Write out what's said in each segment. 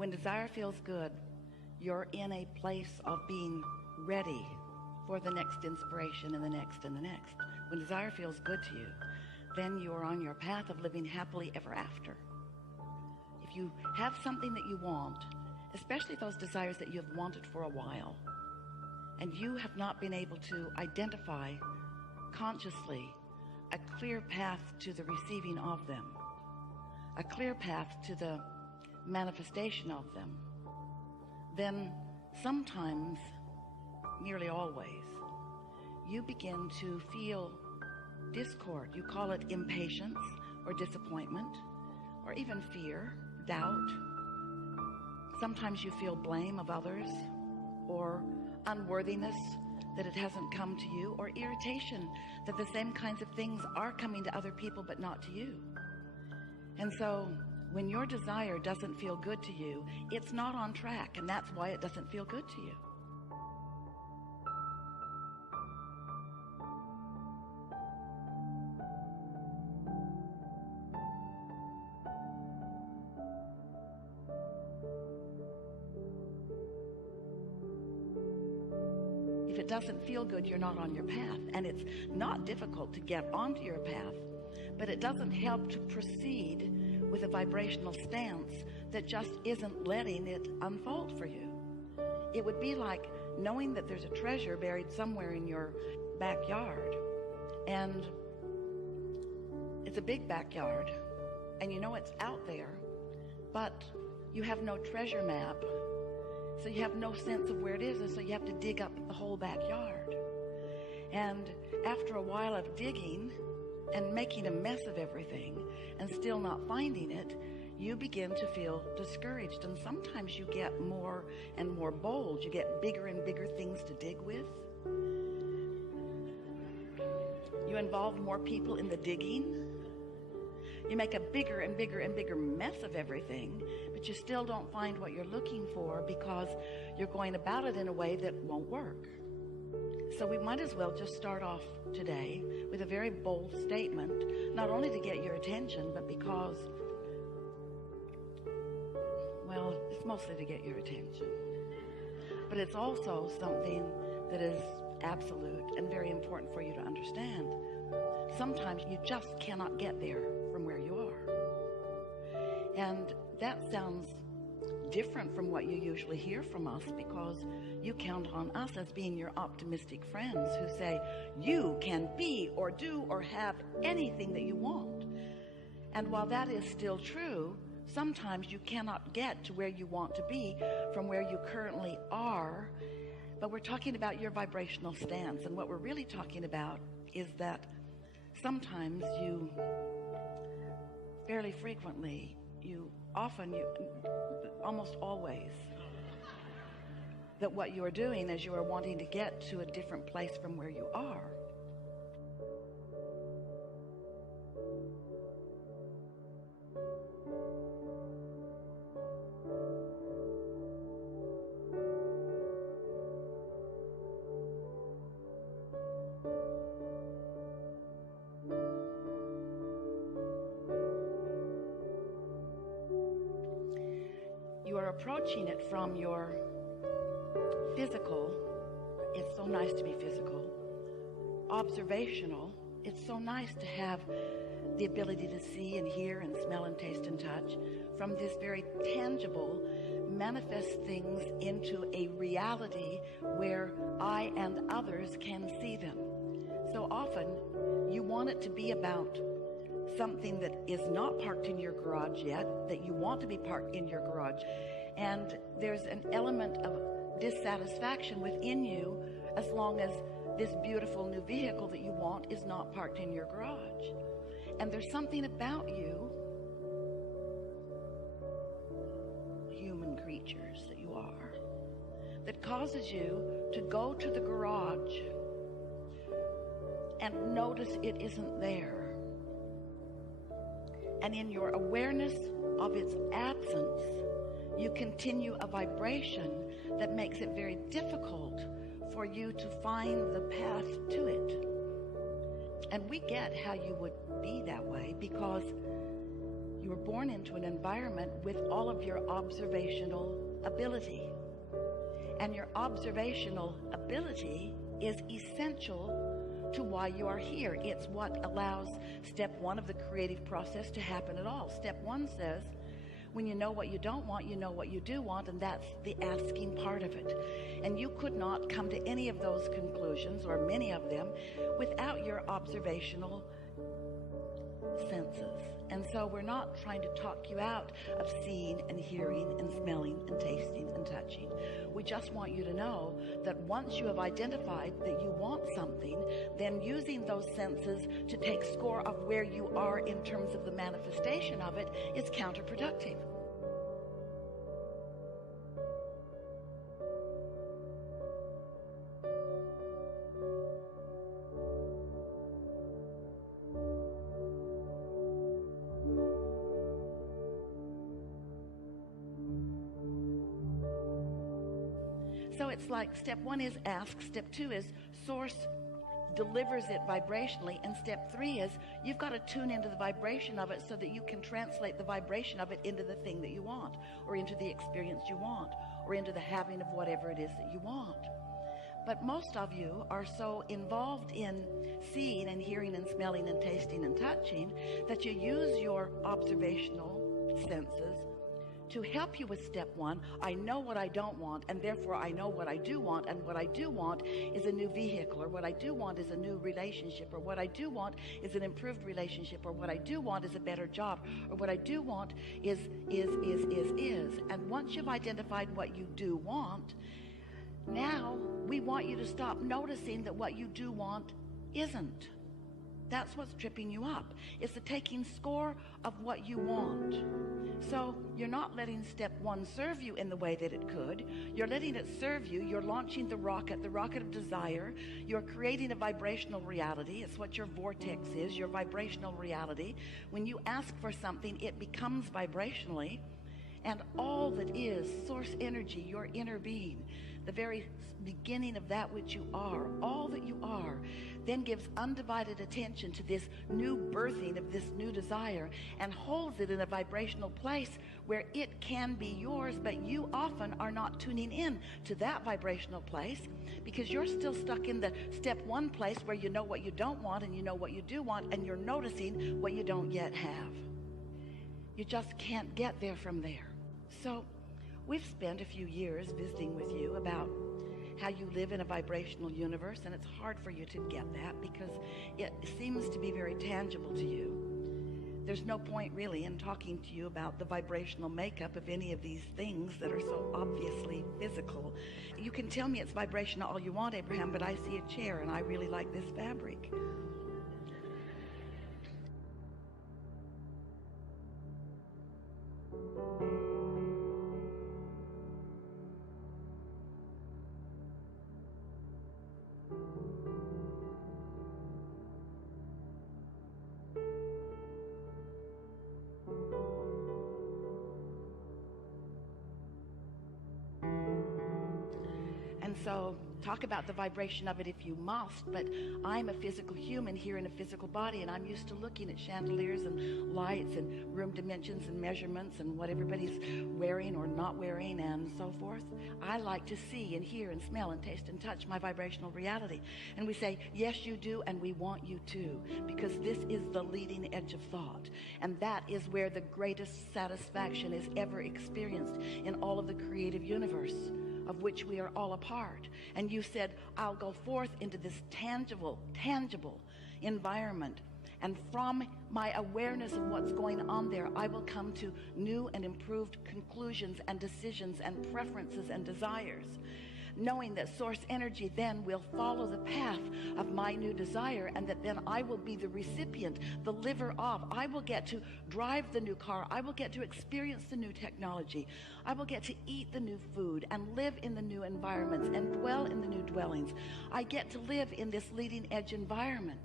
When desire feels good, you're in a place of being ready for the next inspiration and the next and the next. When desire feels good to you, then you are on your path of living happily ever after. If you have something that you want, especially those desires that you have wanted for a while, and you have not been able to identify consciously a clear path to the receiving of them, a clear path to the manifestation of them, then sometimes, nearly always, you begin to feel discord. You call it impatience or disappointment or even fear, doubt. Sometimes you feel blame of others or unworthiness that it hasn't come to you, or irritation that the same kinds of things are coming to other people but not to you. And so when your desire doesn't feel good to you, it's not on track, and that's why it doesn't feel good to you. If it doesn't feel good, you're not on your path. And it's not difficult to get onto your path, but it doesn't help to proceed with a vibrational stance that just isn't letting it unfold for you. It would be like knowing that there's a treasure buried somewhere in your backyard, and it's a big backyard, and you know it's out there, but you have no treasure map. So you have no sense of where it is, and so you have to dig up the whole backyard. And after a while of digging and making a mess of everything and still not finding it, you begin to feel discouraged. And sometimes you get more and more bold. You get bigger and bigger things to dig with. You involve more people in the digging. You make a bigger and bigger and bigger mess of everything, but you still don't find what you're looking for because you're going about it in a way that won't work. So we might as well just start off today with a very bold statement, not only to get your attention, but because, well, it's mostly to get your attention, but it's also something that is absolute and very important for you to understand. Sometimes you just cannot get there from where you are. And that sounds different from what you usually hear from us, because you count on us as being your optimistic friends who say you can be or do or have anything that you want. And while that is still true, sometimes you cannot get to where you want to be from where you currently are. But we're talking about your vibrational stance, and what we're really talking about is that sometimes you, fairly frequently, almost always, that what you are doing is you are wanting to get to a different place from where you are. You are approaching it from your physical. It's so nice to be physical. Observational. It's so nice to have the ability to see and hear and smell and taste and touch. From this very tangible, manifest things into a reality where I and others can see them. So often you want it to be about something that is not parked in your garage yet, that you want to be parked in your garage. And there's an element of dissatisfaction within you as long as this beautiful new vehicle that you want is not parked in your garage. And there's something about you, human creatures that you are, that causes you to go to the garage and notice it isn't there. And in your awareness of its absence, you continue a vibration that makes it very difficult for you to find the path to it. And we get how you would be that way, because you You were born into an environment with all of your observational ability. And your observational ability is essential to why you are here. It's what allows step one of the creative process to happen at all. Step one says, when you know what you don't want, you know what you do want, and that's the asking part of it. And you could not come to any of those conclusions, or many of them, without your observational senses. And so we're not trying to talk you out of seeing and hearing and smelling and tasting and touching. We just want you to know that once you have identified that you want something, then using those senses to take score of where you are in terms of the manifestation of it is counterproductive. So it's like step one is ask, step two is source delivers it vibrationally, and step three is you've got to tune into the vibration of it so that you can translate the vibration of it into the thing that you want, or into the experience you want, or into the having of whatever it is that you want. But most of you are so involved in seeing and hearing and smelling and tasting and touching that you use your observational senses to help you with step one. I know what I don't want, and therefore I know what I do want, and what I do want is a new vehicle, or what I do want is a new relationship, or what I do want is an improved relationship, or what I do want is a better job, or what I do want is. And once you've identified what you do want, now we want you to stop noticing that what you do want isn't. That's what's tripping you up. It's the taking score of what you want. So you're not letting step one serve you in the way that it could. You're letting it serve you. You're launching the rocket of desire. You're creating a vibrational reality. It's what your vortex is, your vibrational reality. When you ask for something, it becomes vibrationally. And all that is source energy, your inner being, the very beginning of that which you are, all that you are, then gives undivided attention to this new birthing of this new desire and holds it in a vibrational place where it can be yours, but you often are not tuning in to that vibrational place because you're still stuck in the step one place where you know what you don't want and you know what you do want, and you're noticing what you don't yet have. You just can't get there from there. So we've spent a few years visiting with you about how you live in a vibrational universe, and it's hard for you to get that because it seems to be very tangible to you. There's no point really in talking to you about the vibrational makeup of any of these things that are so obviously physical. You can tell me it's vibrational all you want, Abraham, but I see a chair and I really like this fabric. So talk about the vibration of it if you must, but I'm a physical human here in a physical body, and I'm used to looking at chandeliers and lights and room dimensions and measurements and what everybody's wearing or not wearing and so forth. I like to see and hear and smell and taste and touch my vibrational reality. And we say, yes, you do, and we want you to, because this is the leading edge of thought. And that is where the greatest satisfaction is ever experienced in all of the creative universe, of which we are all a part. And you said, I'll go forth into this tangible environment, and from my awareness of what's going on there, I will come to new and improved conclusions and decisions and preferences and desires, knowing that source energy then will follow the path of my new desire, and that then I will be the recipient, the liver of. I will get to drive the new car. I will get to experience the new technology. I will get to eat the new food and live in the new environments and dwell in the new dwellings. I get to live in this leading edge environment.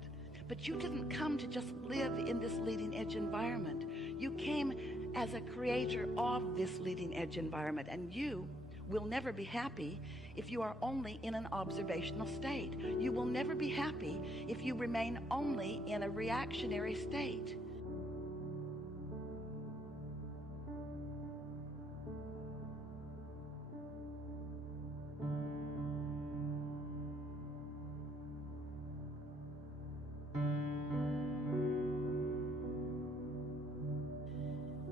But you didn't come to just live in this leading edge environment. You came as a creator of this leading edge environment, and you will never be happy if you are only in an observational state. You will never be happy if you remain only in a reactionary state.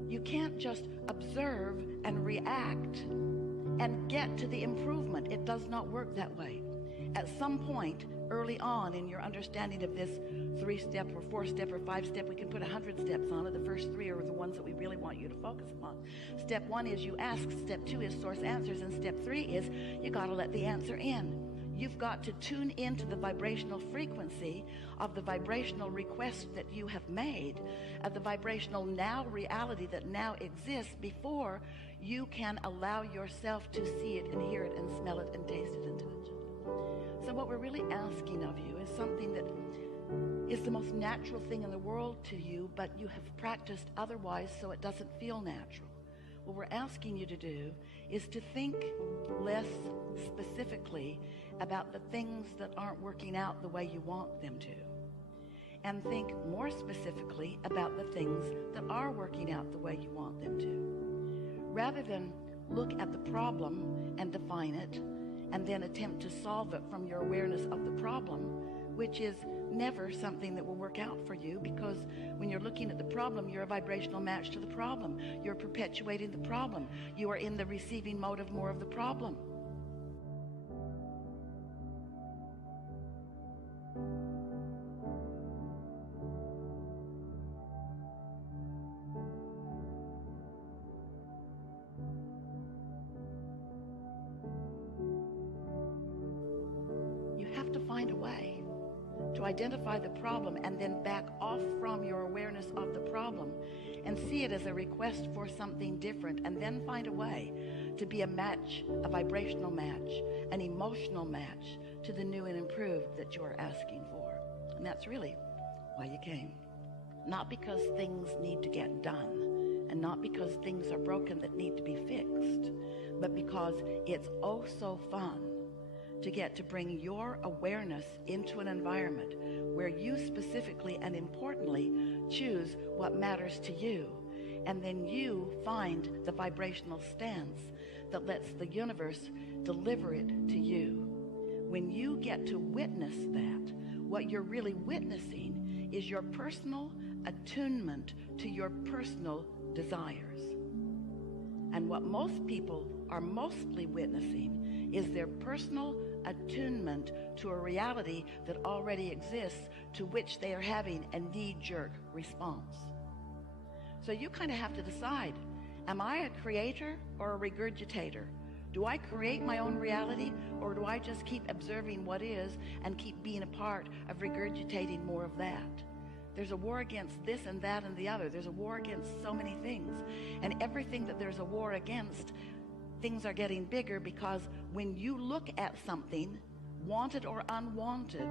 You can't just observe and react and get to the improvement. It does not work that way. At some point early on in your understanding of this 3-step or 4-step or 5-step, we can put 100 steps on it. The first 3 are the ones that we really want you to focus upon. Step 1 is you ask. Step 2 is source answers. And step 3 is you got to let the answer in. You've got to tune into the vibrational frequency of the vibrational request that you have made, of the vibrational now reality that now exists, before you can allow yourself to see it and hear it and smell it and taste it and touch it. So what we're really asking of you is something that is the most natural thing in the world to you, but you have practiced otherwise, so it doesn't feel natural. What we're asking you to do is to think less specifically about the things that aren't working out the way you want them to, and think more specifically about the things that are working out the way you want them to. Rather than look at the problem and define it, and then attempt to solve it from your awareness of the problem, which is never something that will work out for you, because when you're looking at the problem, you're a vibrational match to the problem. You're perpetuating the problem. You are in the receiving mode of more of the problem. Find a way to identify the problem and then back off from your awareness of the problem and see it as a request for something different, and then find a way to be a match, a vibrational match, an emotional match to the new and improved that you are asking for. And that's really why you came. Not because things need to get done, and not because things are broken that need to be fixed, but because it's oh so fun to get to bring your awareness into an environment where you specifically and importantly choose what matters to you, and then you find the vibrational stance that lets the universe deliver it to you. When you get to witness that, what you're really witnessing is your personal attunement to your personal desires. And what most people are mostly witnessing is their personal attunement to a reality that already exists, to which they are having a knee-jerk response. So you kind of have to decide, am I a creator or a regurgitator? Do I create my own reality, or do I just keep observing what is and keep being a part of regurgitating more of that? There's a war against this and that and the other. There's a war against so many things. And everything that there's a war against, things are getting bigger, because when you look at something, wanted or unwanted,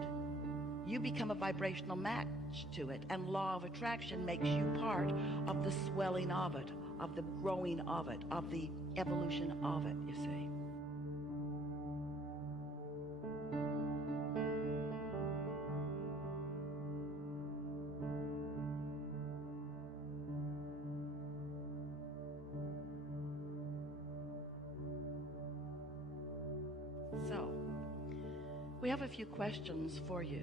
you become a vibrational match to it, and law of attraction makes you part of the swelling of it, of the growing of it, of the evolution of it, you see. So, we have a few questions for you.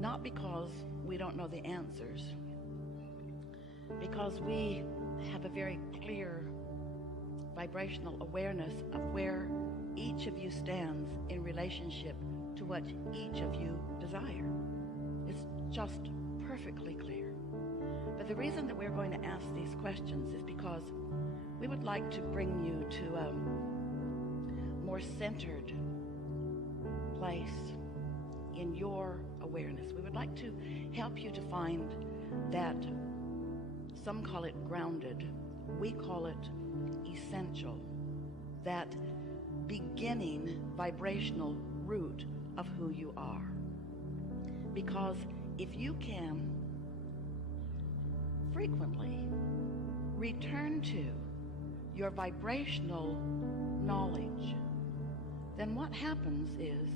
Not because we don't know the answers, because we have a very clear vibrational awareness of where each of you stands in relationship to what each of you desire. It's just perfectly clear. But the reason that we're going to ask these questions is because we would like to bring you to a more centered place in your awareness. We would like to help you to find that, some call it grounded, we call it essential, that beginning vibrational root of who you are. Because if you can frequently return to your vibrational knowledge, then what happens is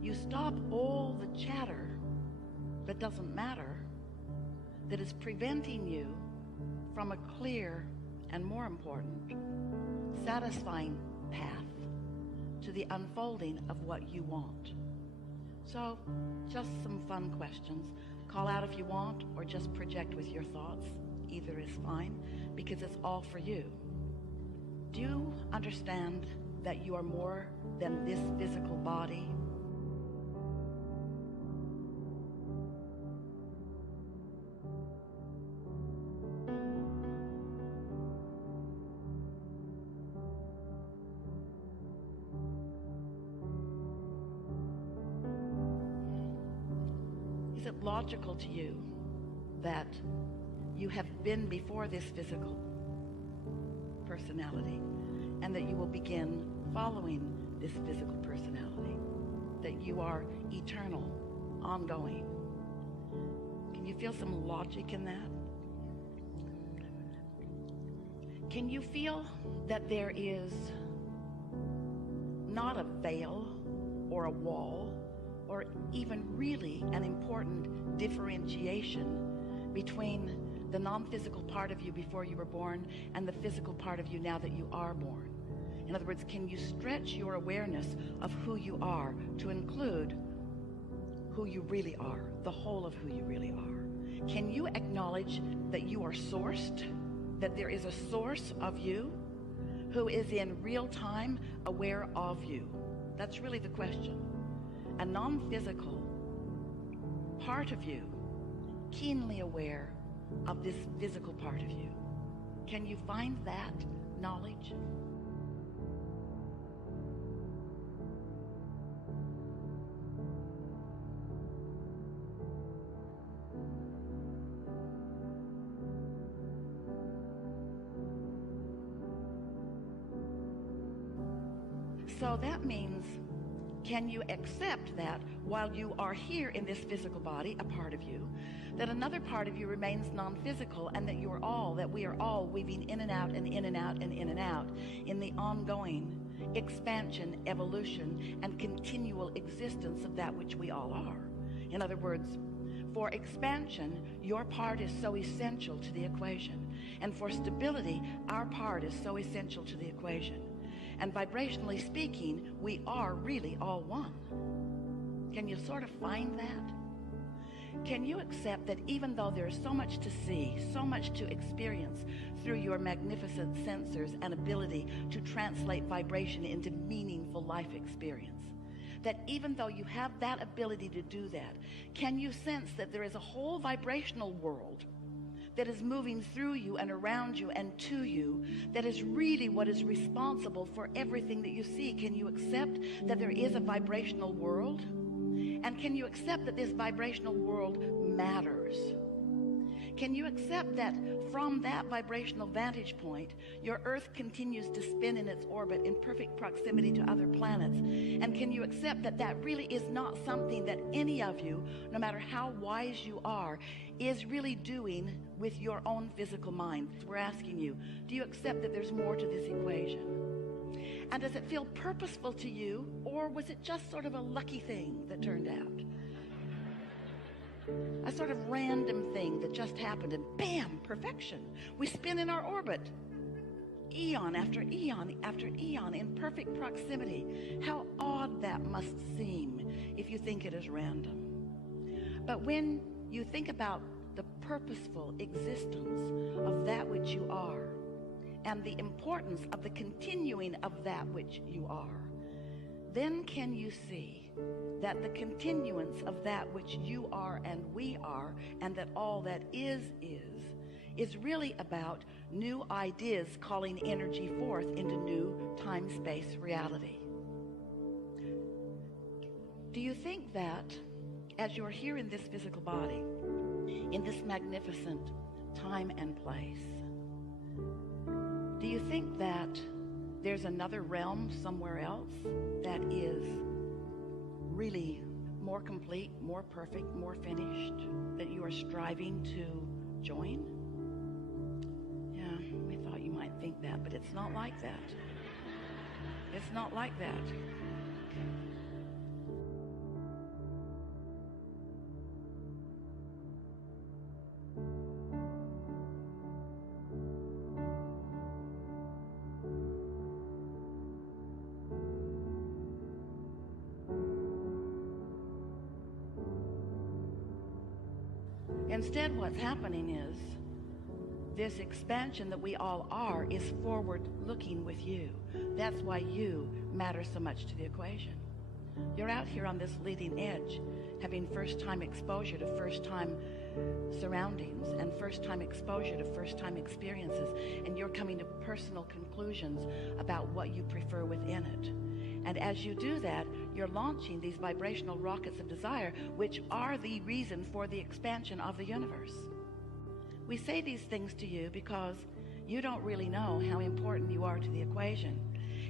you stop all the chatter that doesn't matter, that is preventing you from a clear and, more important, satisfying path to the unfolding of what you want. So, just some fun questions. Call out if you want, or just project with your thoughts Either is fine, because it's all for you. Do you understand that you are more than this physical body? Is it logical to you that you have been before this physical personality and that you will begin following this physical personality? That you are eternal, ongoing? Can you feel some logic in that? Can you feel that there is not a veil or a wall or even really an important differentiation between the non-physical part of you before you were born and the physical part of you now that you are born? In other words, can you stretch your awareness of who you are to include who you really are, the whole of who you really are? Can you acknowledge that you are sourced, that there is a source of you who is in real time aware of you? That's really the question. A non-physical part of you, keenly aware of this physical part of you. Can you find that knowledge? So that means, can you accept that while you are here in this physical body, a part of you, that another part of you remains non-physical, and that we are all weaving in and out and in and out and in and out in the ongoing expansion, evolution, and continual existence of that which we all are? In other words, for expansion, your part is so essential to the equation. And for stability, our part is so essential to the equation. And vibrationally speaking, we are really all one. Can you sort of find that? Can you accept that even though there's so much to see, so much to experience through your magnificent sensors and ability to translate vibration into meaningful life experience, that even though you have that ability to do that, can you sense that there is a whole vibrational world that is moving through you and around you and to you, that is really what is responsible for everything that you see? Can you accept that there is a vibrational world? And can you accept that this vibrational world matters? Can you accept that from that vibrational vantage point, your Earth continues to spin in its orbit in perfect proximity to other planets? And can you accept that that really is not something that any of you, no matter how wise you are, is really doing with your own physical mind? We're asking you, do you accept that there's more to this equation? And does it feel purposeful to you, or was it just sort of a lucky thing that turned out? A sort of random thing that just happened, and bam, perfection. We spin in our orbit, eon after eon after eon, in perfect proximity. How odd that must seem if you think it is random. But when you think about the purposeful existence of that which you are, and the importance of the continuing of that which you are, then can you see that the continuance of that which you are and we are, and that all that is really about new ideas calling energy forth into new time-space reality. Do you think that as you're here in this physical body, in this magnificent time and place, do you think that there's another realm somewhere else that is really more complete, more perfect, more finished, that you are striving to join? Yeah, we thought you might think that, but it's not like that. It's not like that. Instead, what's happening is This expansion that we all are is forward looking with you. That's why you matter so much to the equation. You're out here on this leading edge, having first-time exposure to first-time surroundings and first-time exposure to first-time experiences, and you're coming to personal conclusions about what you prefer within it. And as you do that, you're launching these vibrational rockets of desire, which are the reason for the expansion of the universe. We say these things to you because you don't really know how important you are to the equation.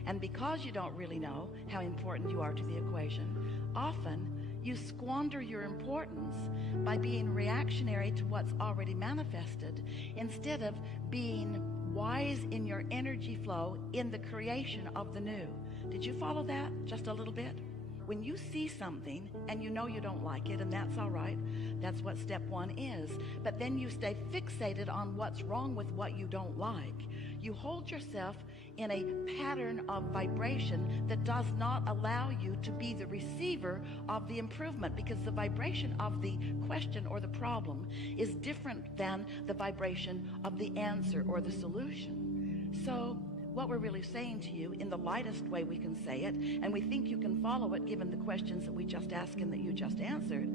And because you don't really know how important you are to the equation, often you squander your importance by being reactionary to what's already manifested instead of being wise in your energy flow in the creation of the new. Did you follow that just a little bit? When you see something and you know you don't like it, and that's all right, that's what step one is, but then you stay fixated on what's wrong with what you don't like. You hold yourself in a pattern of vibration that does not allow you to be the receiver of the improvement, because the vibration of the question or the problem is different than the vibration of the answer or the solution. So what we're really saying to you in the lightest way we can say it, and we think you can follow it given the questions that we just asked and that you just answered,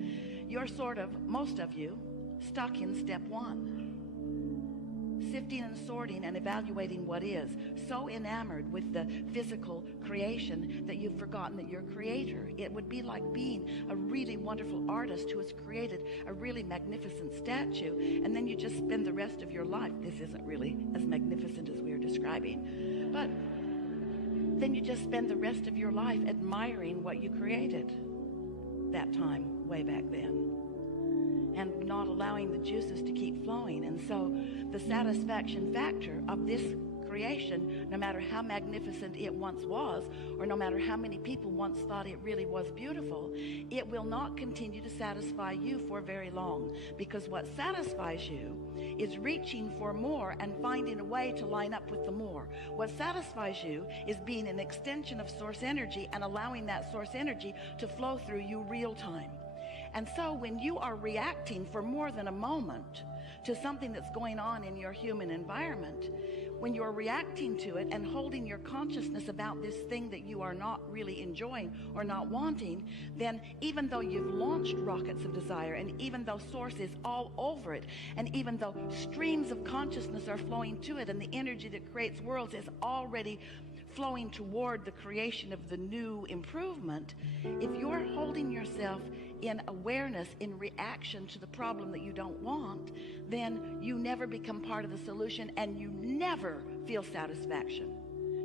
you're sort of, most of you, stuck in step one. Sifting and sorting and evaluating what is, so enamored with the physical creation that you've forgotten that you're creator. It would be like being a really wonderful artist who has created a really magnificent statue, and then you just spend the rest of your life, this isn't really as magnificent as we are describing, but then you just spend the rest of your life admiring what you created that time way back then, and not allowing the juices to keep flowing. And so the satisfaction factor of this creation, no matter how magnificent it once was, or no matter how many people once thought it really was beautiful, it will not continue to satisfy you for very long, because what satisfies you is reaching for more and finding a way to line up with the more. What satisfies you is being an extension of source energy and allowing that source energy to flow through you real time. And so when you are reacting for more than a moment to something that's going on in your human environment, when you're reacting to it and holding your consciousness about this thing that you are not really enjoying or not wanting, then even though you've launched rockets of desire, and even though source is all over it, and even though streams of consciousness are flowing to it, and the energy that creates worlds is already flowing toward the creation of the new improvement, if you're holding yourself in awareness, in reaction to the problem that you don't want, then you never become part of the solution, and you never feel satisfaction.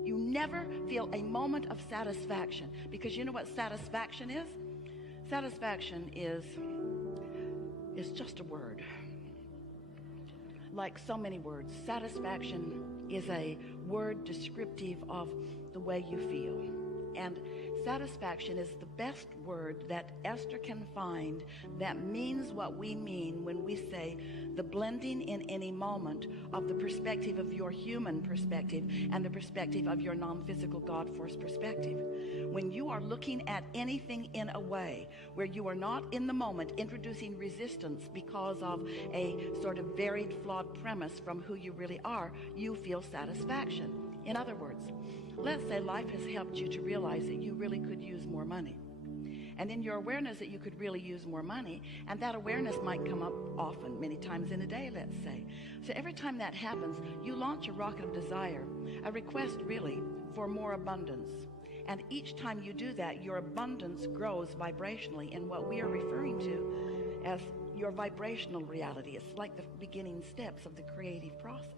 You never feel a moment of satisfaction, because you know what satisfaction is? Satisfaction is just a word. Like so many words, satisfaction is a word descriptive of the way you feel. And satisfaction is the best word that Esther can find that means what we mean when we say the blending in any moment of the perspective of your human perspective and the perspective of your non-physical God force perspective. When you are looking at anything in a way where you are not in the moment introducing resistance because of a sort of varied, flawed premise from who you really are, you feel satisfaction. In other words, let's say life has helped you to realize that you really could use more money. And in your awareness that you could really use more money, and that awareness might come up often, many times in a day, let's say. So every time that happens, you launch a rocket of desire, a request really for more abundance. And each time you do that, your abundance grows vibrationally in what we are referring to as your vibrational reality. It's like the beginning steps of the creative process.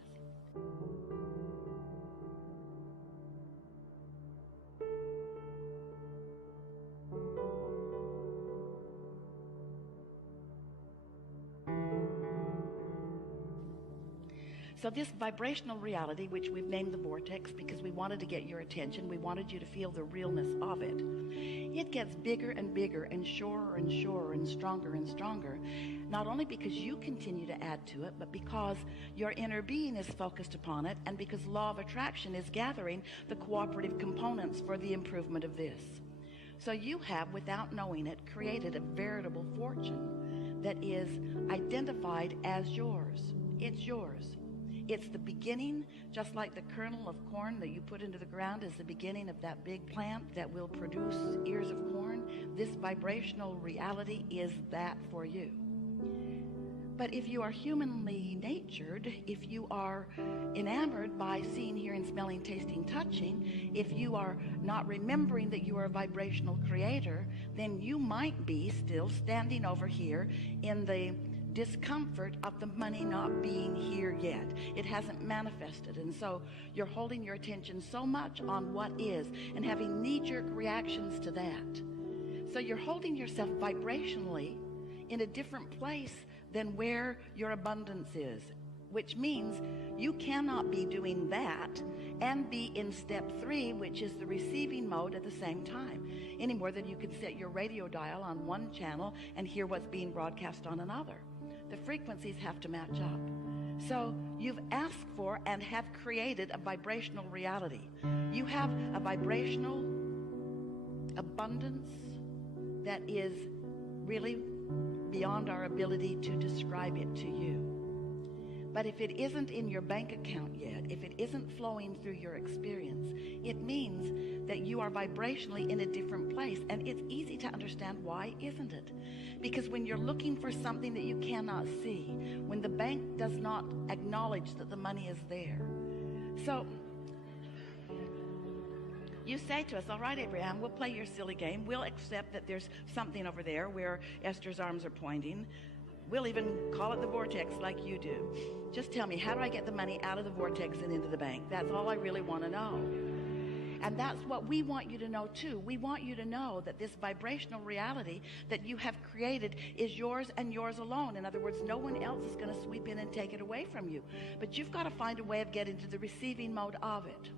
So this vibrational reality, which we've named the vortex because we wanted to get your attention, we wanted you to feel the realness of it, it gets bigger and bigger and surer and surer and stronger, not only because you continue to add to it, but because your inner being is focused upon it, and because law of attraction is gathering the cooperative components for the improvement of this. So you have, without knowing it, created a veritable fortune that is identified as yours. It's yours. It's the beginning, just like the kernel of corn that you put into the ground is the beginning of that big plant that will produce ears of corn. This vibrational reality is that for you. But if you are humanly natured, if you are enamored by seeing, hearing, smelling, tasting, touching, if you are not remembering that you are a vibrational creator, then you might be still standing over here in the discomfort of the money not being here yet. It hasn't manifested, and so you're holding your attention so much on what is and having knee-jerk reactions to that. So you're holding yourself vibrationally in a different place than where your abundance is, which means you cannot be doing that and be in step 3, which is the receiving mode, at the same time, any more than you can set your radio dial on one channel and hear what's being broadcast on another. The frequencies have to match up. So you've asked for and have created a vibrational reality. You have a vibrational abundance that is really beyond our ability to describe it to you. But if it isn't in your bank account yet, if it isn't flowing through your experience, it means that you are vibrationally in a different place. And it's easy to understand why, isn't it? Because when you're looking for something that you cannot see, when the bank does not acknowledge that the money is there. So you say to us, all right, Abraham, we'll play your silly game. We'll accept that there's something over there where Esther's arms are pointing. We'll even call it the vortex like you do. Just tell me, how do I get the money out of the vortex and into the bank? That's all I really want to know. And that's what we want you to know too. We want you to know that this vibrational reality that you have created is yours and yours alone. In other words, no one else is going to sweep in and take it away from you. But you've got to find a way of getting to the receiving mode of it.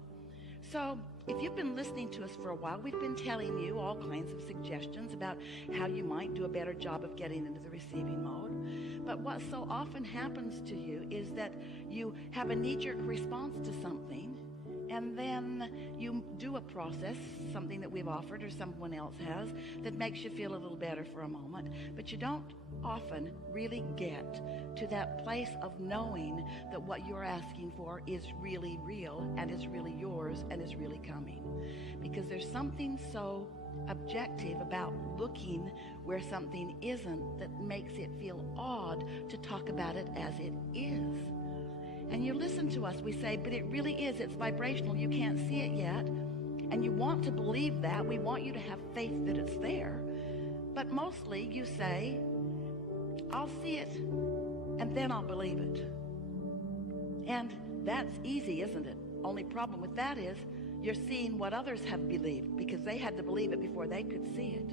So if you've been listening to us for a while, we've been telling you all kinds of suggestions about how you might do a better job of getting into the receiving mode. But what so often happens to you is that you have a knee-jerk response to something, and then you do a process, something that we've offered or someone else has, that makes you feel a little better for a moment. But you don't often really get to that place of knowing that what you're asking for is really real and is really yours and is really coming. Because there's something so objective about looking where something isn't that makes it feel odd to talk about it as it is. And you listen to us, we say, but it really is, it's vibrational, you can't see it yet. And you want to believe that, we want you to have faith that it's there. But mostly you say, I'll see it, and then I'll believe it. And that's easy, isn't it? Only problem with that is, you're seeing what others have believed, because they had to believe it before they could see it.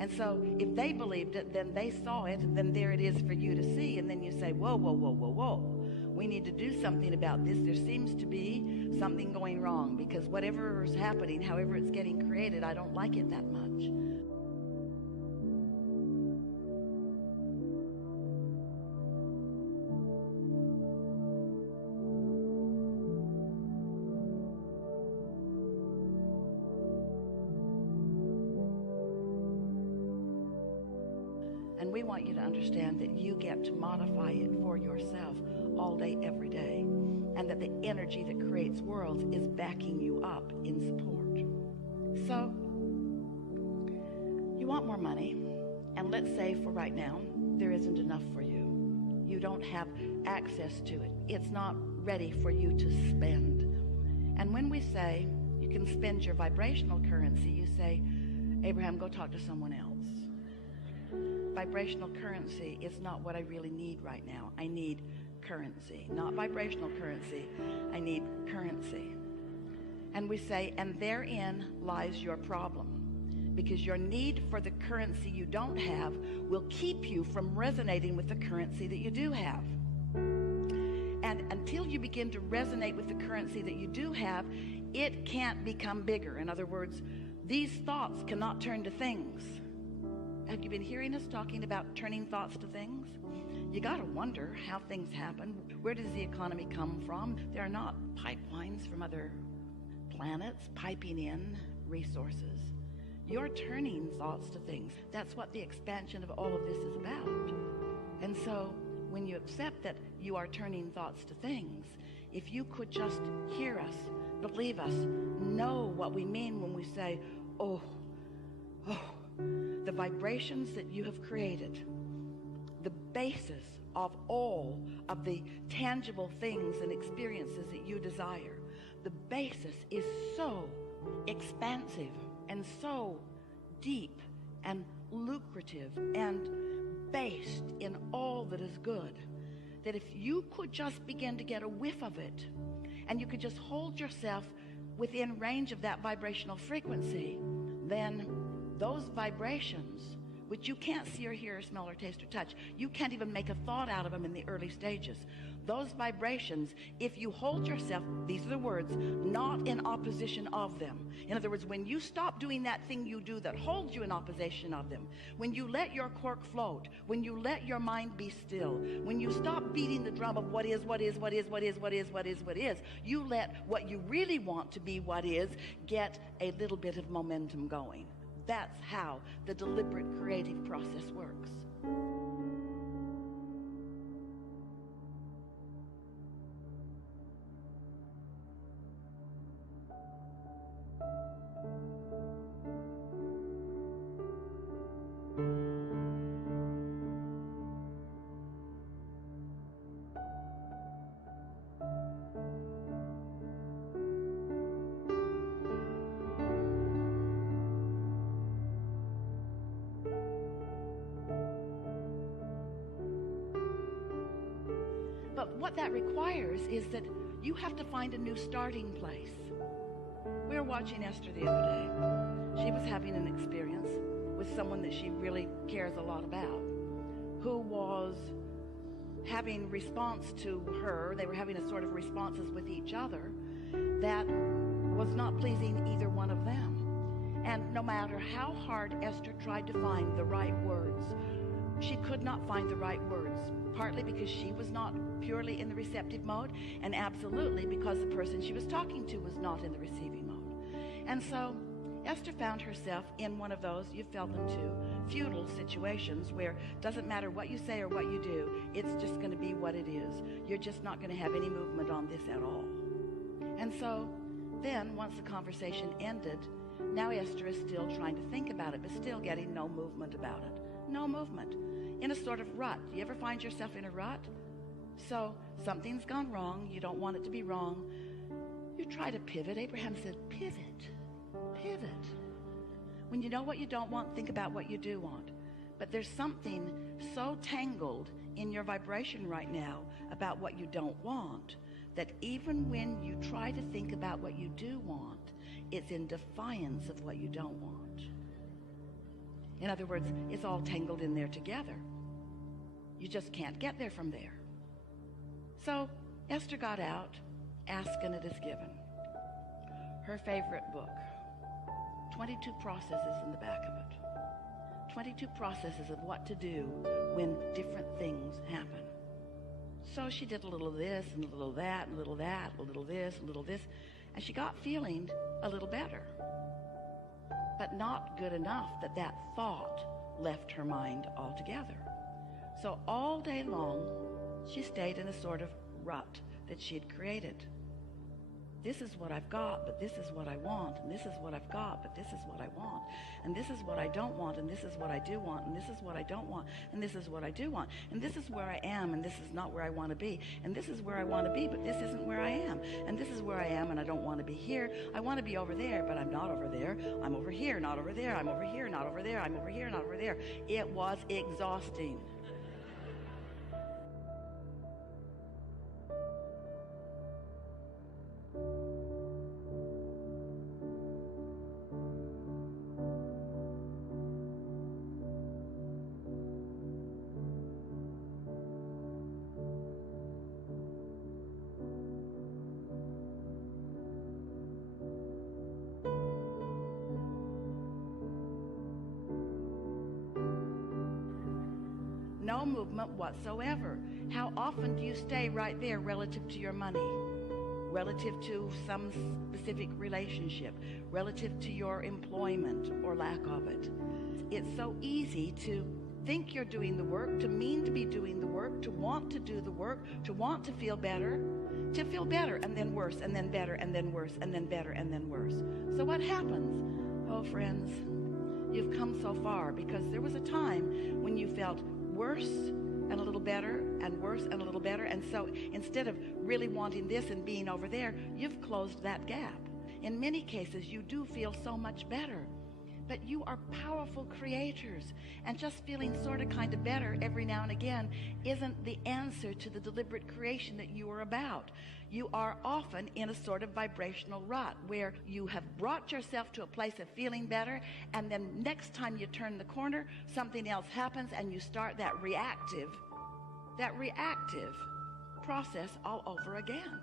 And so if they believed it, then they saw it, and then there it is for you to see. And then you say, whoa, whoa, whoa, whoa, whoa. We need to do something about this. There seems to be something going wrong, because whatever is happening, however it's getting created, I don't like it that much. And we want you to understand that you get to modify it for yourself all day, every day. And that the energy that creates worlds is backing you up in support. So, you want more money. And let's say for right now, there isn't enough for you. You don't have access to it. It's not ready for you to spend. And when we say you can spend your vibrational currency, you say, Abraham, go talk to someone else. Vibrational currency is not what I really need right now. I need currency, not vibrational currency. I need currency. And we say, and therein lies your problem, because your need for the currency you don't have will keep you from resonating with the currency that you do have. And until you begin to resonate with the currency that you do have, it can't become bigger. In other words, these thoughts cannot turn to things. Have you been hearing us talking about turning thoughts to things? You got to wonder how things happen. Where does the economy come from? There are not pipelines from other planets piping in resources. You're turning thoughts to things. That's what the expansion of all of this is about. And so when you accept that you are turning thoughts to things, if you could just hear us, believe us, know what we mean when we say, oh, the vibrations that you have created, the basis of all of the tangible things and experiences that you desire, the basis is so expansive and so deep and lucrative and based in all that is good, that if you could just begin to get a whiff of it, and you could just hold yourself within range of that vibrational frequency, then those vibrations, which you can't see or hear or smell or taste or touch, you can't even make a thought out of them in the early stages. Those vibrations, if you hold yourself, these are the words, not in opposition of them. In other words, when you stop doing that thing you do that holds you in opposition of them, when you let your cork float, when you let your mind be still, when you stop beating the drum of what is, you let what you really want to be what is get a little bit of momentum going. That's how the deliberate creative process works. But what that requires is that you have to find a new starting place. We were watching Esther the other day. She was having an experience with someone that she really cares a lot about, who was having response to her. They were having a sort of responses with each other that was not pleasing either one of them. And no matter how hard Esther tried to find the right words, she could not find the right words, partly because she was not purely in the receptive mode, and absolutely because the person she was talking to was not in the receiving mode. And so Esther found herself in one of those, you fell into, feudal situations where it doesn't matter what you say or what you do, it's just going to be what it is. You're just not going to have any movement on this at all. And so then, once the conversation ended, now Esther is still trying to think about it, but still getting no movement about it. No movement. In a sort of rut. Do you ever find yourself in a rut? So something's gone wrong. You don't want it to be wrong. You try to pivot. Abraham said, pivot. Pivot. When you know what you don't want, think about what you do want. But there's something so tangled in your vibration right now about what you don't want that even when you try to think about what you do want, it's in defiance of what you don't want. In other words, it's all tangled in there together. You just can't get there from there. So Esther got out, Ask and It Is Given. Her favorite book. 22 processes in the back of it. 22 processes of what to do when different things happen. So she did a little of this and a little of that and a little of that, a little of this, a little of this, and she got feeling a little better. But not good enough that that thought left her mind altogether. So all day long, she stayed in a sort of rut that she had created. This is what I've got, but this is what I want, and this is what I've got, but this is what I want, and this is what I don't want, and this is what I do want, and this is what I don't want, and this is what I do want, and this is where I am, and this is not where I want to be, and this is where I want to be, but this isn't where I am, and this is where I am, and I don't want to be here. I want to be over there, but I'm not over there. I'm over here, not over there. I'm over here, not over there. I'm over here, not over there. It was exhausting. No movement whatsoever. How often do you stay right there relative to your money, relative to some specific relationship, relative to your employment or lack of it? It's so easy to think you're doing the work, to mean to be doing the work, to want to do the work, to want to feel better, and then worse, and then better, and then worse, and then better, and then worse. So what happens? Oh, friends, you've come so far because there was a time when you felt worse and a little better and worse and a little better. And so instead of really wanting this and being over there, you've closed that gap. In many cases, you do feel so much better. But you are powerful creators, and just feeling sort of kind of better every now and again isn't the answer to the deliberate creation that you are about. You are often in a sort of vibrational rut where you have brought yourself to a place of feeling better, and then next time you turn the corner, something else happens and you start that reactive process all over again.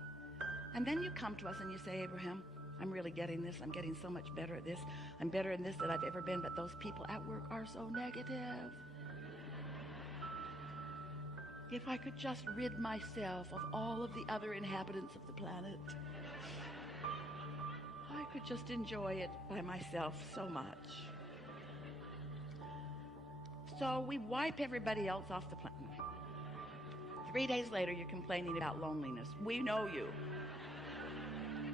And then you come to us and you say, Abraham, I'm really getting this. I'm getting so much better at this. I'm better in this than I've ever been, but those people at work are so negative. If I could just rid myself of all of the other inhabitants of the planet, I could just enjoy it by myself so much. So we wipe everybody else off the planet. 3 days later, you're complaining about loneliness. We know you.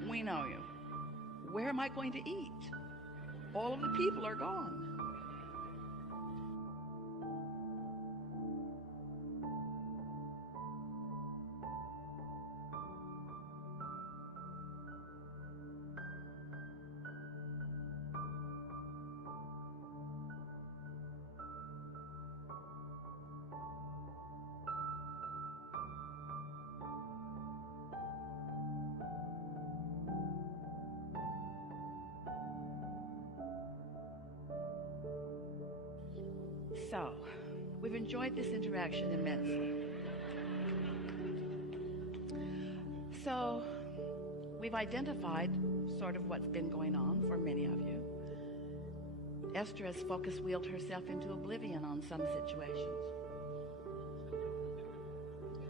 We know you. Where am I going to eat? All of the people are gone. So, we've enjoyed this interaction immensely. So, we've identified sort of what's been going on for many of you. Esther has focus-wheeled herself into oblivion on some situations,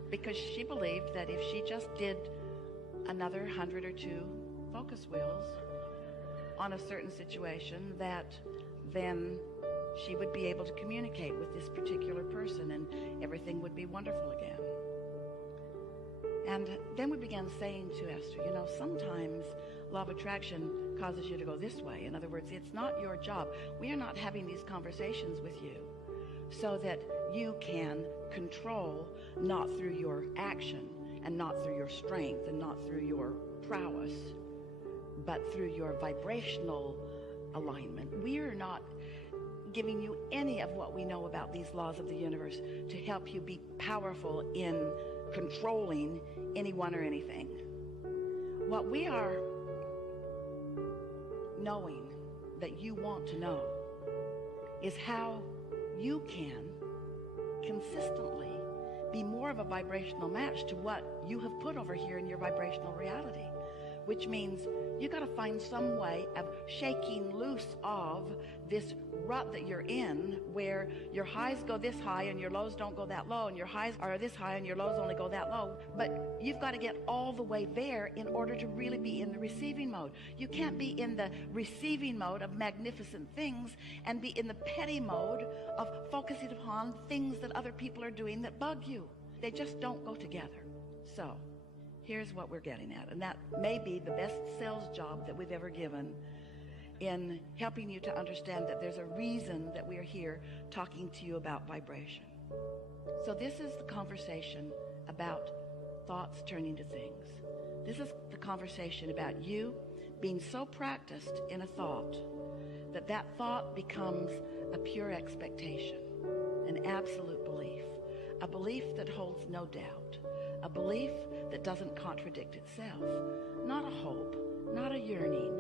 because she believed that if she just did another 100 or 2 focus wheels on a certain situation, that then she would be able to communicate with this particular person and everything would be wonderful again. And then we began saying to Esther, you know, sometimes law of attraction causes you to go this way. In other words, it's not your job. We are not having these conversations with you so that you can control, not through your action and not through your strength and not through your prowess, but through your vibrational alignment. We are not giving you any of what we know about these laws of the universe to help you be powerful in controlling anyone or anything. What we are knowing that you want to know is how you can consistently be more of a vibrational match to what you have put over here in your vibrational reality, which means you got to find some way of shaking loose of this rut that you're in, where your highs go this high and your lows don't go that low, and your highs are this high and your lows only go that low. But you've got to get all the way there in order to really be in the receiving mode. You can't be in the receiving mode of magnificent things and be in the petty mode of focusing upon things that other people are doing that bug you. They just don't go together. So here's what we're getting at, and that may be the best sales job that we've ever given in helping you to understand that there's a reason that we are here talking to you about vibration. So this is the conversation about thoughts turning to things. This is the conversation about you being so practiced in a thought that that thought becomes a pure expectation, an absolute belief, a belief that holds no doubt, a belief that doesn't contradict itself, not a hope, not a yearning,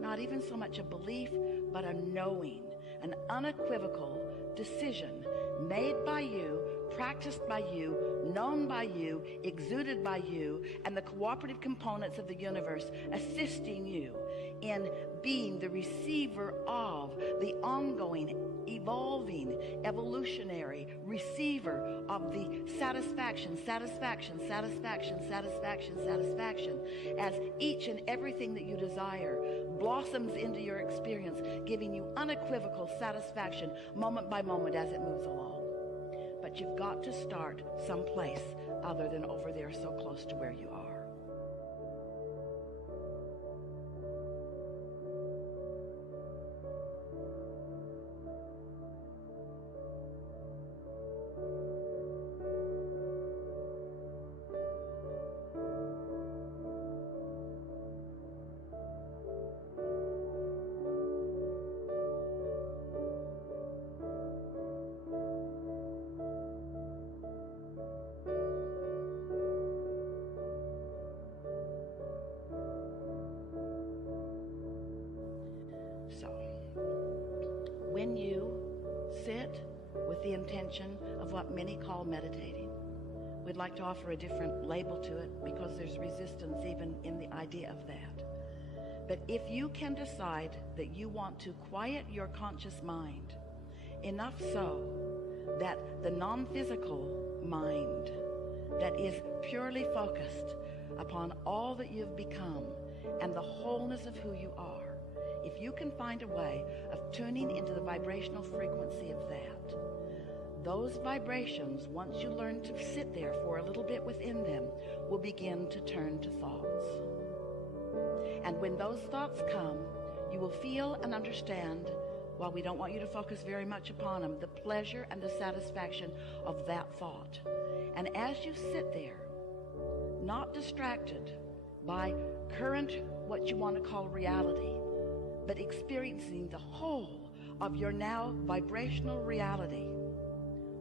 not even so much a belief, but a knowing, an unequivocal decision made by you, practiced by you, known by you, exuded by you, and the cooperative components of the universe assisting you in being the receiver of the ongoing, evolving, evolutionary receiver of the satisfaction as each and everything that you desire blossoms into your experience, giving you unequivocal satisfaction moment by moment as it moves along. But you've got to start someplace other than over there so close to where you are. When you sit with the intention of what many call meditating, we'd like to offer a different label to it because there's resistance even in the idea of that. But if you can decide that you want to quiet your conscious mind enough so that the non-physical mind that is purely focused upon all that you've become and the wholeness of who you are, if you can find a way of tuning into the vibrational frequency of that, those vibrations, once you learn to sit there for a little bit within them, will begin to turn to thoughts. And when those thoughts come, you will feel and understand, while we don't want you to focus very much upon them, the pleasure and the satisfaction of that thought. And as you sit there, not distracted by current, what you want to call reality, but experiencing the whole of your now vibrational reality,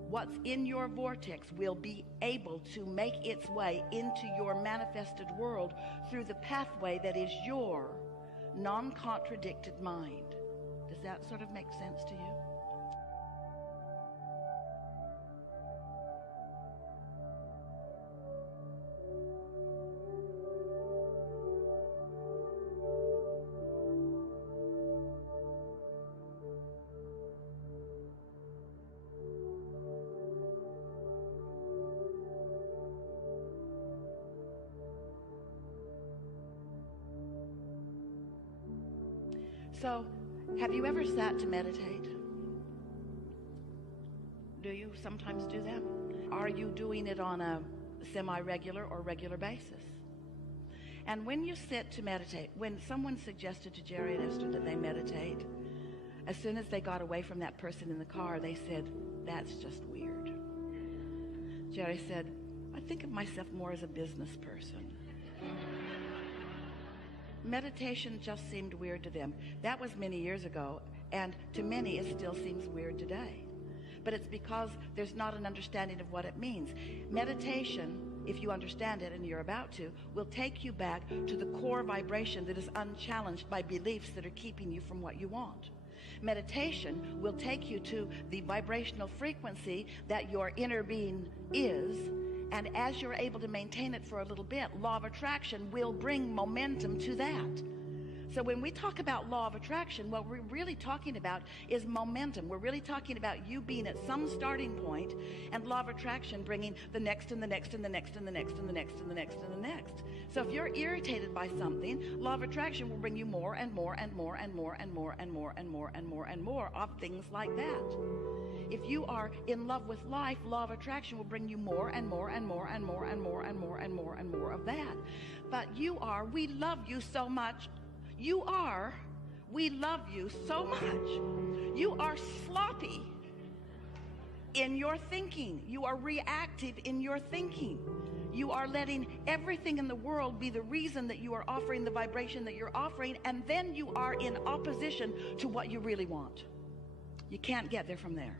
what's in your vortex will be able to make its way into your manifested world through the pathway that is your non-contradicted mind. Does that sort of make sense to you? So, have you ever sat to meditate? Do you sometimes do that? Are you doing it on a semi-regular or regular basis? And when you sit to meditate, when someone suggested to Jerry and Esther that they meditate, as soon as they got away from that person in the car, they said, "That's just weird." Jerry said, "I think of myself more as a business person." Meditation just seemed weird to them. That was many years ago, and to many it still seems weird today. But it's because there's not an understanding of what it means. Meditation, if you understand it, and you're about to, will take you back to the core vibration that is unchallenged by beliefs that are keeping you from what you want. Meditation will take you to the vibrational frequency that your inner being is. And as you're able to maintain it for a little bit, law of attraction will bring momentum to that. So when we talk about law of attraction, what we're really talking about is momentum. We're really talking about you being at some starting point, and law of attraction bringing the next and the next and the next and the next and the next and the next and the next. So if you're irritated by something, law of attraction will bring you more and more and more and more and more and more and more and more and more of things like that. If you are in love with life, law of attraction will bring you more and more and more and more and more and more and more and more of that. But we love you so much. We love you so much. You are sloppy in your thinking. You are reactive in your thinking. You are letting everything in the world be the reason that you are offering the vibration that you're offering, and then you are in opposition to what you really want. You can't get there from there.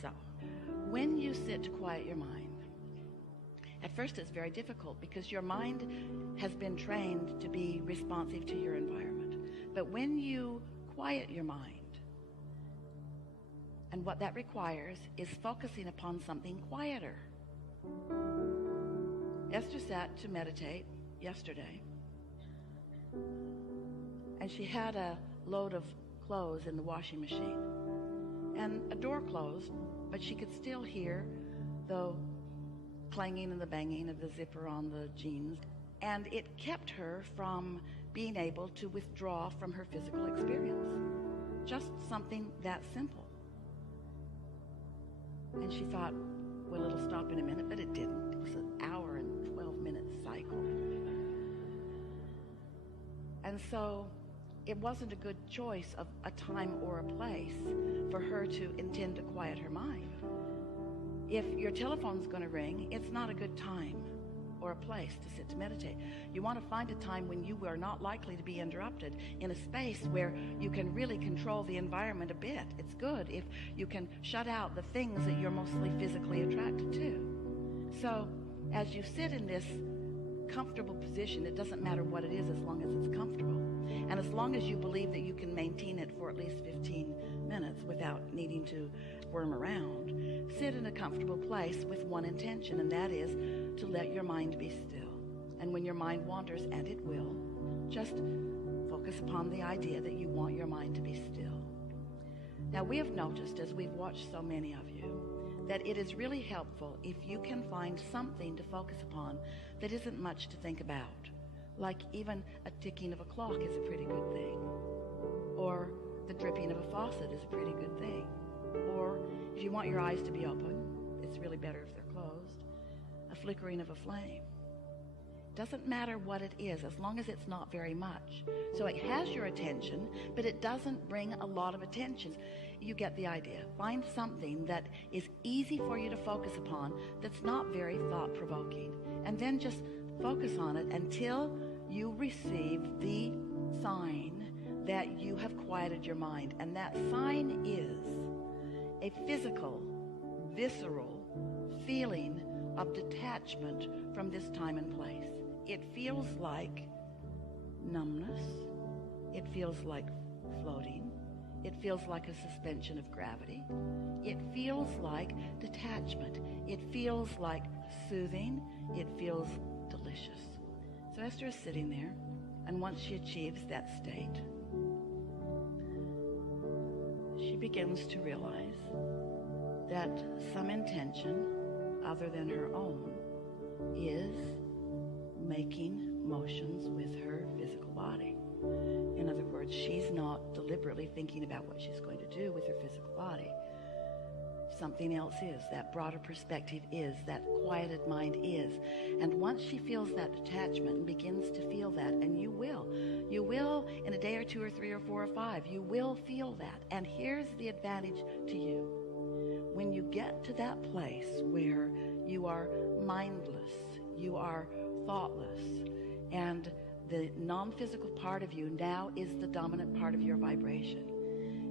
So, when you sit to quiet your mind, at first it's very difficult because your mind has been trained to be responsive to your environment. But when you quiet your mind, and what that requires is focusing upon something quieter. Esther sat to meditate yesterday, and she had a load of clothes in the washing machine. And a door closed, but she could still hear the clanging and the banging of the zipper on the jeans. And it kept her from being able to withdraw from her physical experience. Just something that simple. And she thought, well, it'll stop in a minute, but it didn't. It was an hour and 12-minute cycle. And so it wasn't a good choice of a time or a place for her to intend to quiet her mind. If your telephone's going to ring, it's not a good time or a place to sit to meditate. You want to find a time when you are not likely to be interrupted, in a space where you can really control the environment a bit. It's good if you can shut out the things that you're mostly physically attracted to. So as you sit in this comfortable position, it doesn't matter what it is as long as it's comfortable. And as long as you believe that you can maintain it for at least 15 minutes without needing to worm around, sit in a comfortable place with one intention, and that is to let your mind be still. And when your mind wanders, and it will, just focus upon the idea that you want your mind to be still. Now, we have noticed, as we've watched so many of you, that it is really helpful if you can find something to focus upon that isn't much to think about. Like even a ticking of a clock is a pretty good thing. Or the dripping of a faucet is a pretty good thing. Or if you want your eyes to be open, it's really better if they're closed. A flickering of a flame. Doesn't matter what it is, as long as it's not very much. So it has your attention, but it doesn't bring a lot of attention. You get the idea. Find something that is easy for you to focus upon that's not very thought-provoking. And then just focus on it until you receive the sign that you have quieted your mind. And that sign is a physical, visceral feeling of detachment from this time and place. It feels like numbness. It feels like floating. It feels like a suspension of gravity. It feels like detachment. It feels like soothing. It feels delicious. So Esther is sitting there, and once she achieves that state, she begins to realize that some intention other than her own is making motions with her physical body. In other words, she's not deliberately thinking about what she's going to do with her physical body. Something else is. That broader perspective is. That quieted mind is. And once she feels that detachment and begins to feel that, and you will in a day or two or three or four or five, you will feel that. And here's the advantage to you. When you get to that place where you are mindless, you are thoughtless, and the non-physical part of you now is the dominant part of your vibration,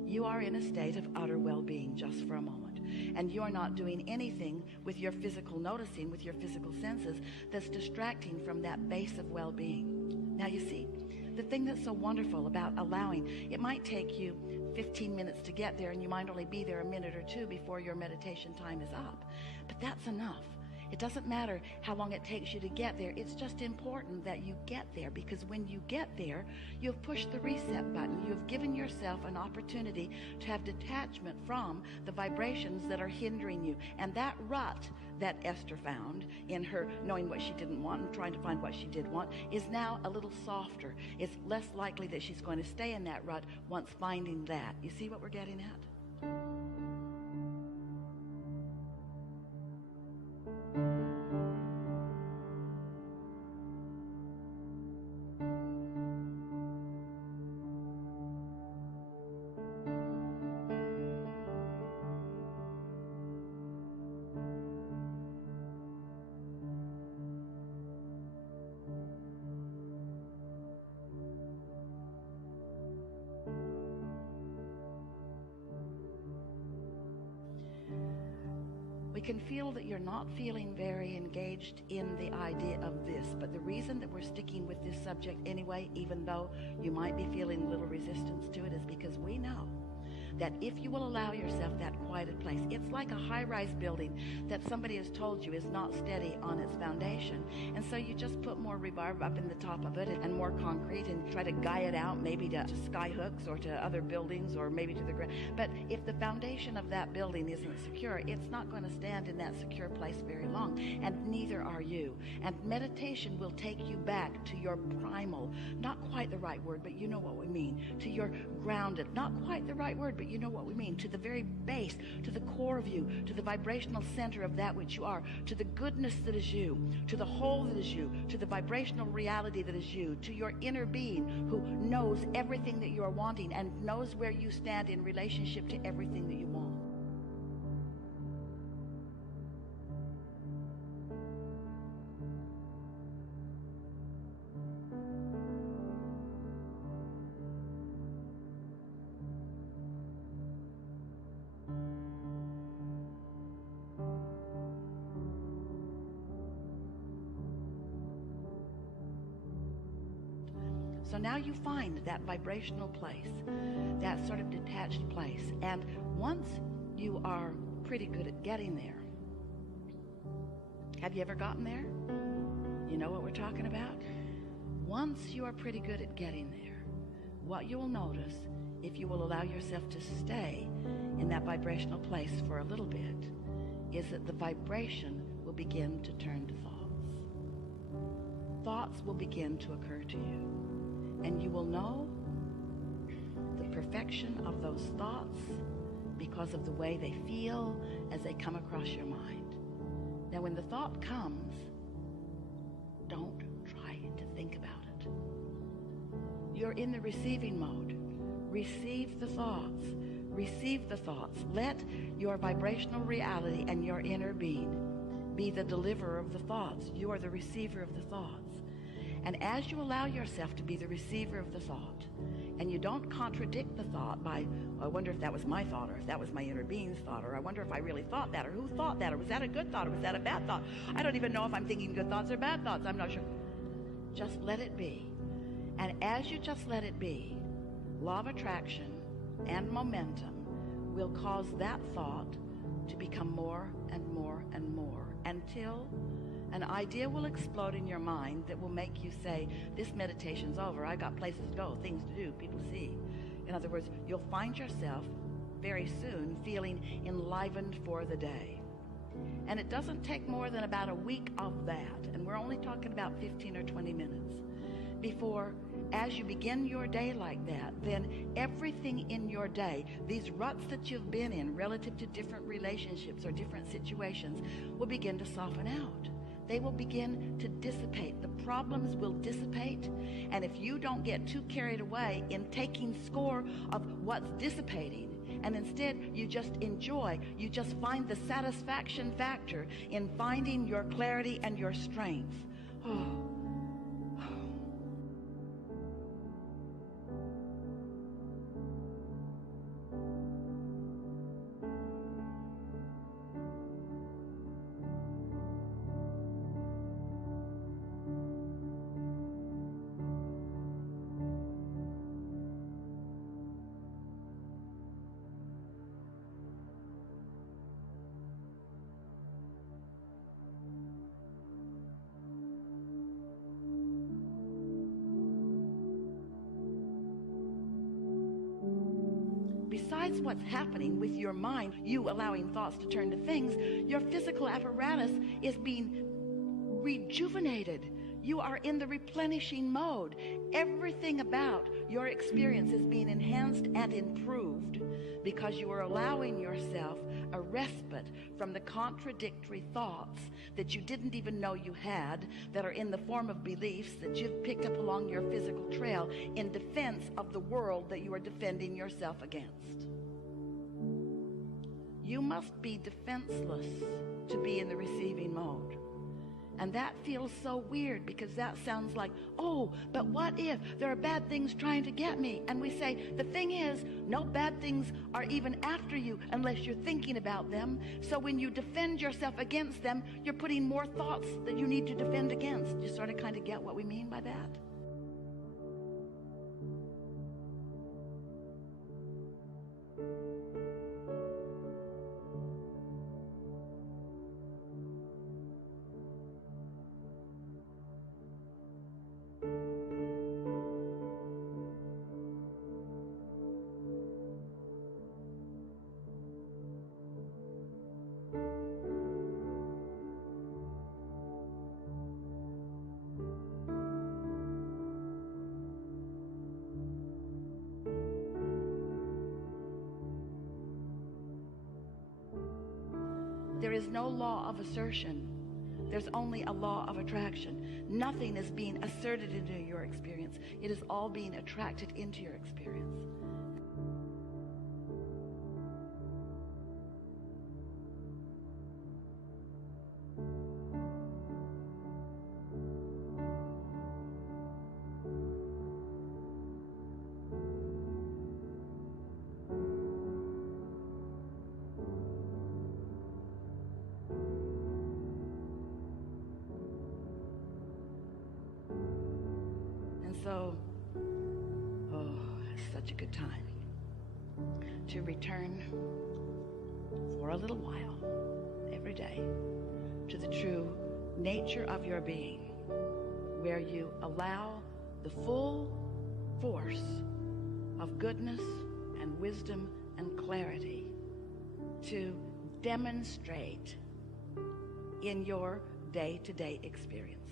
you are in a state of utter well-being just for a moment. And you are not doing anything with your physical noticing, with your physical senses, that's distracting from that base of well-being. Now you see, the thing that's so wonderful about allowing, it might take you 15 minutes to get there, and you might only be there a minute or two before your meditation time is up. But that's enough. It doesn't matter how long it takes you to get there. It's just important that you get there, because when you get there, you've pushed the reset button. You've given yourself an opportunity to have detachment from the vibrations that are hindering you. And that rut that Esther found in her knowing what she didn't want and trying to find what she did want is now a little softer. It's less likely that she's going to stay in that rut once finding that. You see what we're getting at? We can feel that you're not feeling very engaged in the idea of this, but the reason that we're sticking with this subject anyway, even though you might be feeling a little resistance to it, is because we know that if you will allow yourself that quieted place, it's like a high-rise building that somebody has told you is not steady on its foundation. And so you just put more rebarb up in the top of it and more concrete and try to guy it out, maybe to sky hooks or to other buildings or maybe to the ground. But if the foundation of that building isn't secure, it's not going to stand in that secure place very long, and neither are you. And meditation will take you back to your primal, not quite the right word, but you know what we mean, to your grounded, not quite the right word, but you know what we mean, to the very base, to the core of you, to the vibrational center of that which you are, to the goodness that is you, to the whole that is you, to the vibrational reality that is you, to your inner being who knows everything that you are wanting and knows where you stand in relationship to everything that you want. So now you find that vibrational place, that sort of detached place. And once you are pretty good at getting there, have you ever gotten there? You know what we're talking about? Once you are pretty good at getting there, what you will notice, if you will allow yourself to stay in that vibrational place for a little bit, is that the vibration will begin to turn to thoughts. Thoughts will begin to occur to you. And you will know the perfection of those thoughts because of the way they feel as they come across your mind. Now, when the thought comes, don't try to think about it. You're in the receiving mode. Receive the thoughts. Receive the thoughts. Let your vibrational reality and your inner being be the deliverer of the thoughts. You are the receiver of the thoughts. And as you allow yourself to be the receiver of the thought, and you don't contradict the thought by, oh, I wonder if that was my thought, or if that was my inner being's thought, or I wonder if I really thought that, or who thought that, or was that a good thought, or was that a bad thought? I don't even know if I'm thinking good thoughts or bad thoughts. I'm not sure. Just let it be. And as you just let it be, law of attraction and momentum will cause that thought to become more and more and more until an idea will explode in your mind that will make you say, this meditation's over. I got places to go, things to do, people to see. In other words, you'll find yourself very soon feeling enlivened for the day. And it doesn't take more than about a week of that, and we're only talking about 15 or 20 minutes, before, as you begin your day like that, then everything in your day, these ruts that you've been in relative to different relationships or different situations, will begin to soften out. They will begin to dissipate. The problems will dissipate. And if you don't get too carried away in taking score of what's dissipating, and instead you just enjoy, you just find the satisfaction factor in finding your clarity and your strength. Oh. Besides what's happening with your mind, you allowing thoughts to turn to things, your physical apparatus is being rejuvenated. You are in the replenishing mode. Everything about your experience is being enhanced and improved because you are allowing yourself a respite from the contradictory thoughts that you didn't even know you had, that are in the form of beliefs that you've picked up along your physical trail in defense of the world that you are defending yourself against. You must be defenseless to be in the receiving mode. And that feels so weird because that sounds like, oh, but what if there are bad things trying to get me? And we say, the thing is, no bad things are even after you unless you're thinking about them. So when you defend yourself against them, you're putting more thoughts that you need to defend against. You sort of kind of get what we mean by that? is no law of assertion. There's only a law of attraction. Nothing is being asserted into your experience. It is all being attracted into your experience. So, it's such a good time to return for a little while every day to the true nature of your being, where you allow the full force of goodness and wisdom and clarity to demonstrate in your day-to-day experiences.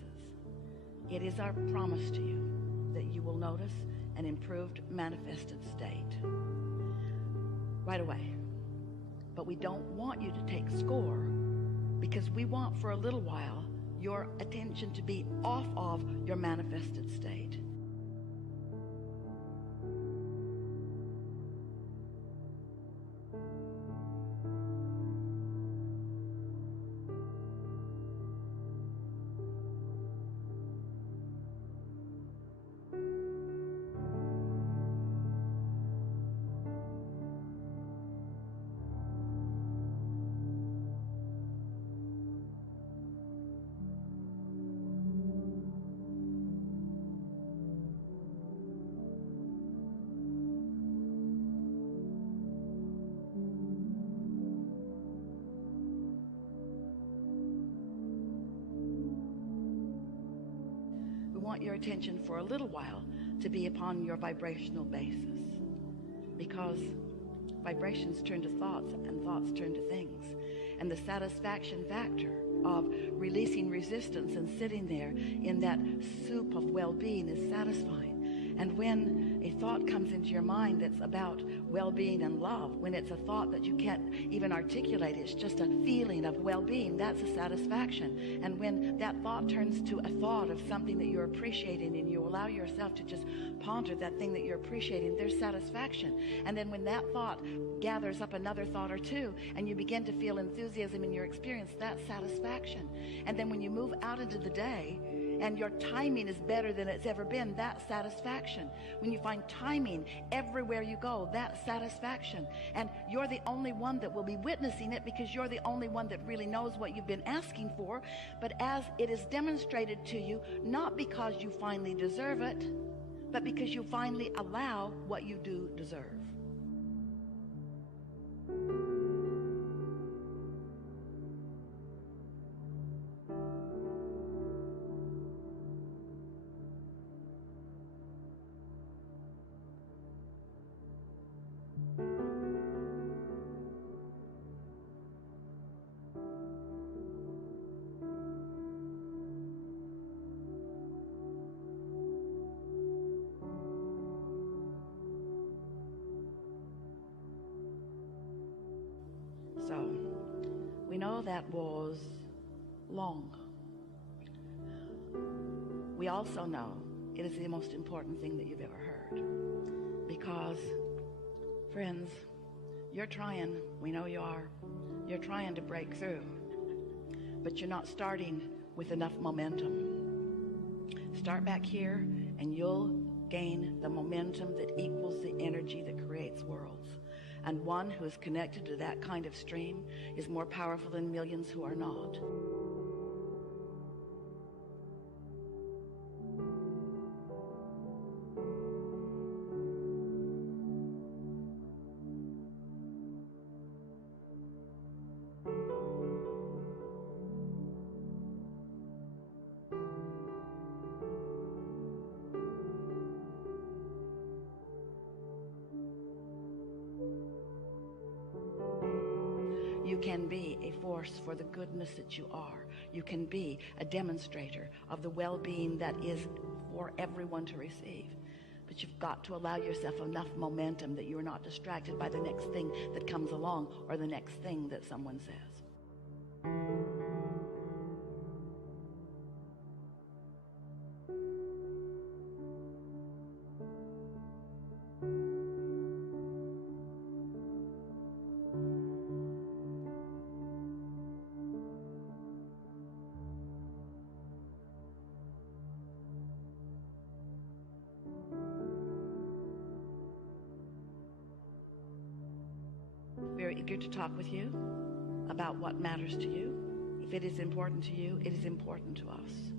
It is our promise to you that you will notice an improved manifested state right away. But we don't want you to take score, because we want for a little while your attention to be off of your manifested state. Want your attention for a little while to be upon your vibrational basis, because vibrations turn to thoughts and thoughts turn to things, and the satisfaction factor of releasing resistance and sitting there in that soup of well-being is satisfying. And when a thought comes into your mind that's about well-being and love, when it's a thought that you can't even articulate, it's just a feeling of well-being, that's a satisfaction. And when that thought turns to a thought of something that you're appreciating, and you allow yourself to just ponder that thing that you're appreciating, there's satisfaction. And then when that thought gathers up another thought or two, and you begin to feel enthusiasm in your experience, that's satisfaction. And then when you move out into the day, and your timing is better than it's ever been, that's satisfaction. When you find timing everywhere you go, that's satisfaction. And you're the only one that will be witnessing it, because you're the only one that really knows what you've been asking for. But as it is demonstrated to you, not because you finally deserve it, but because you finally allow what you do deserve. So, we know that was long. We also know it is the most important thing that you've ever heard. Because, friends, you're trying, we know you are, you're trying to break through. But you're not starting with enough momentum. Start back here and you'll gain the momentum that equals the energy that creates worlds. And one who is connected to that kind of stream is more powerful than millions who are not. You can be a force for the goodness that you are. You can be a demonstrator of the well-being that is for everyone to receive. But you've got to allow yourself enough momentum that you're not distracted by the next thing that comes along or the next thing that someone says. eager to talk with you about what matters to you. If it is important to you, it is important to us.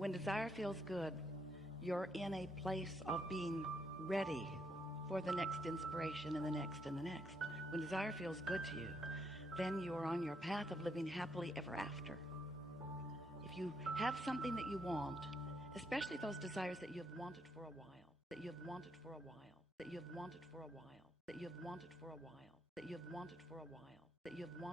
When desire feels good, you're in a place of being ready for the next inspiration and the next and the next. When desire feels good to you, then you're on your path of living happily ever after. If you have something that you want, especially those desires that you have wanted for a while, that you have wanted for a while, that you have wanted for a while, that you have wanted for a while, that you have wanted for a while, that you have wanted